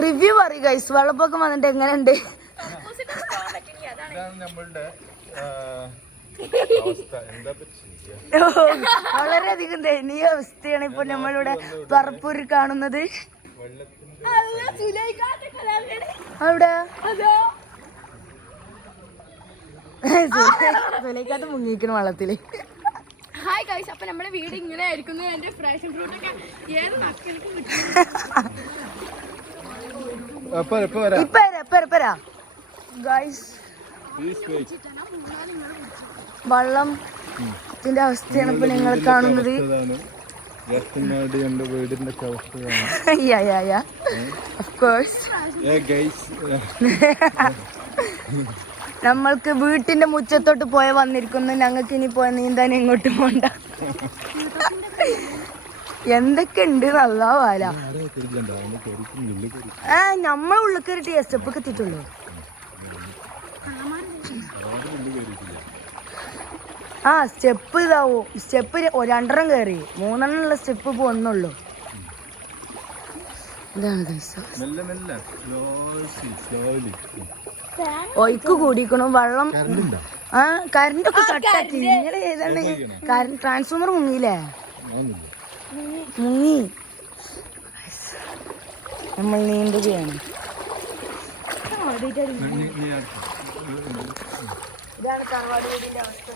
Review പറയും guys, വെള്ളപ്പൊക്കം വന്നിട്ട് എങ്ങനെയുണ്ട്? വളരെയധികം ദയനീയ അവസ്ഥയാണ് ഇപ്പൊ നമ്മളിവിടെ പറപ്പൂര് കാണുന്നത്. അവിടെ സുലൈക്കാത്ത മുങ്ങിക്കണം വെള്ളത്തില്. ഹായ് ഗൈസ്, അപ്പൊ നമ്മുടെ വീട് ഇങ്ങനെ ആയിരിക്കുന്നു. എന്റെ ഫ്രഷ് ഫ്രൂട്ട് ഒക്കെ ഏത് മക്കൾക്കും വള്ളത്തിന്റെ അവസ്ഥയാണ് ഇപ്പൊ നിങ്ങൾ കാണുന്നത്. നമ്മൾക്ക് വീട്ടിന്റെ മുറ്റത്തോട്ട് പോയ വന്നിരിക്കുന്നു. ഞങ്ങൾക്ക് ഇനി പോയ നീന്താൻ എങ്ങോട്ടും പോണ്ട. എന്തൊക്കെ ഉണ്ട് നല്ല വാല. നമ്മളെ ഉള്ളിൽ കയറിട്ട് സ്റ്റെപ്പൊക്കെ എത്തിയിട്ടുള്ളൂ. സ്റ്റെപ്പ് ഇതാവും. സ്റ്റെപ്പ് 2 കയറി, 3 സ്റ്റെപ്പ് ഇപ്പൊ ഒന്നുള്ളൂ. ഇതാണ് ഒയ്ക്ക് കൂടിക്കണു വെള്ളം. കറണ്ടൊക്കെ കട്ടാക്കി. നിങ്ങൾ ഏതാണ് ട്രാൻസ്ഫോമർ മുങ്ങിയില്ലേ? മുങ്ങി. നമ്മൾ നീന്തുകയാണ്. ഇതാണ് തറവാട് വീടിന്റെ അവസ്ഥ.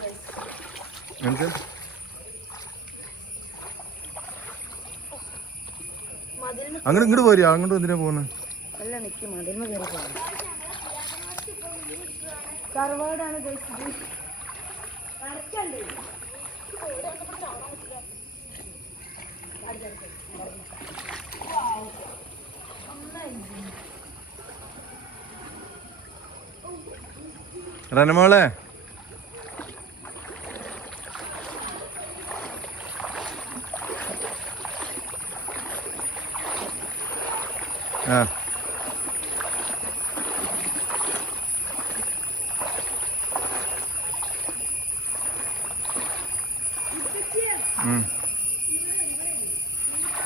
അങ്ങോട്ട് ഇങ്ങോട്ട് പോരാ. അങ്ങോട്ട് എന്തിനാ പോകുന്നത്? അല്ല നിക്ക് മതിൽമ കയറി പോകാം. തറവാടാണ് റനമോളെ,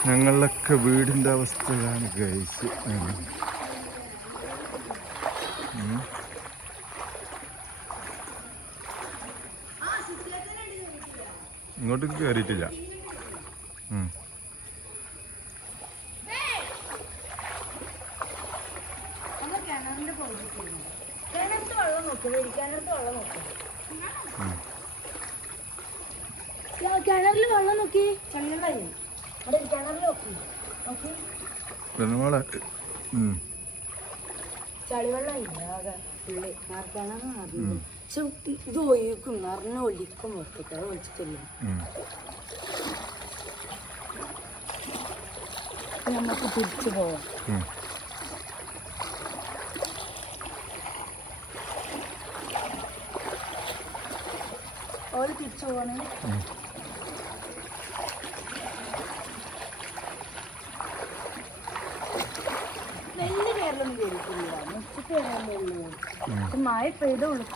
ഞങ്ങളൊക്കെ വീടിന്റെ അവസ്ഥയാണ് ഗൈസ്. ഇങ്ങോട്ട് കയറിയിട്ടില്ല. കിണറിൽ വെള്ളം നോക്കി. ചളിവെള്ളം ഇല്ല. പക്ഷെ ഇത് ഒഴിക്കും, നിറഞ്ഞ ഒലിക്കും. പുറത്തേക്ക് അത് ഒഴിച്ചിട്ടില്ല. നമുക്ക് തിരിച്ചു പോവാം. ഓര് തിരിച്ചു പോവാണ്. വലിയ കേരളം കേറിയിട്ടില്ല. മുറ്റത്ത് കയറാനുള്ളൂ. മഴ പെയ്ത ഉള്ളിൽ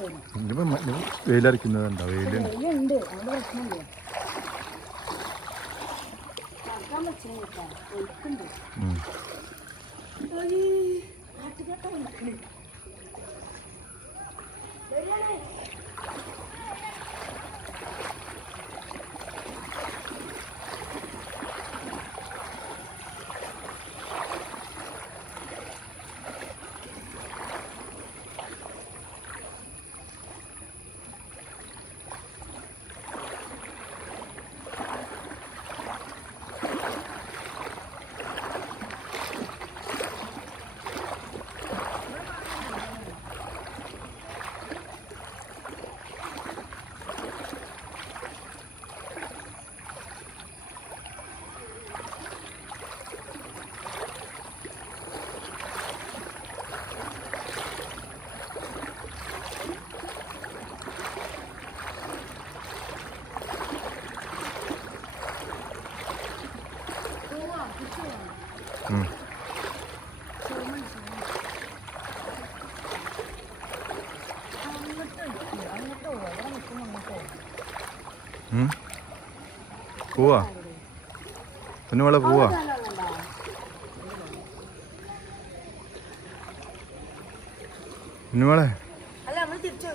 വെയിലറിക്കുന്നതുണ്ടോ? വെയിലുണ്ട്. അതുകൊണ്ട് പ്രശ്നമില്ല. നടക്കാൻ പറ്റുന്നില്ല. ഒഴുക്കുണ്ട്. നാട്ടുകാട്ട ഒഴുക്കണ്. പോവാ പിന്നെ പോവാ. കുഞ്ഞുമോളെ അല്ല നമ്മൾ തിരിച്ചു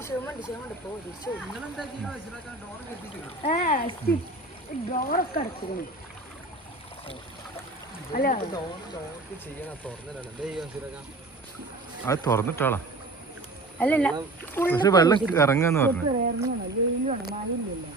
ഡോറൊക്കെ അടച്ചിരുന്നു അല്ല അത് തുറന്നിട്ടാളാ അല്ലല്ല പക്ഷെ വെള്ളം ഇറങ്ങാന്ന് പറഞ്ഞു ഇറങ്ങണം വെയിലാണ് മഴയില്ലല്ലോ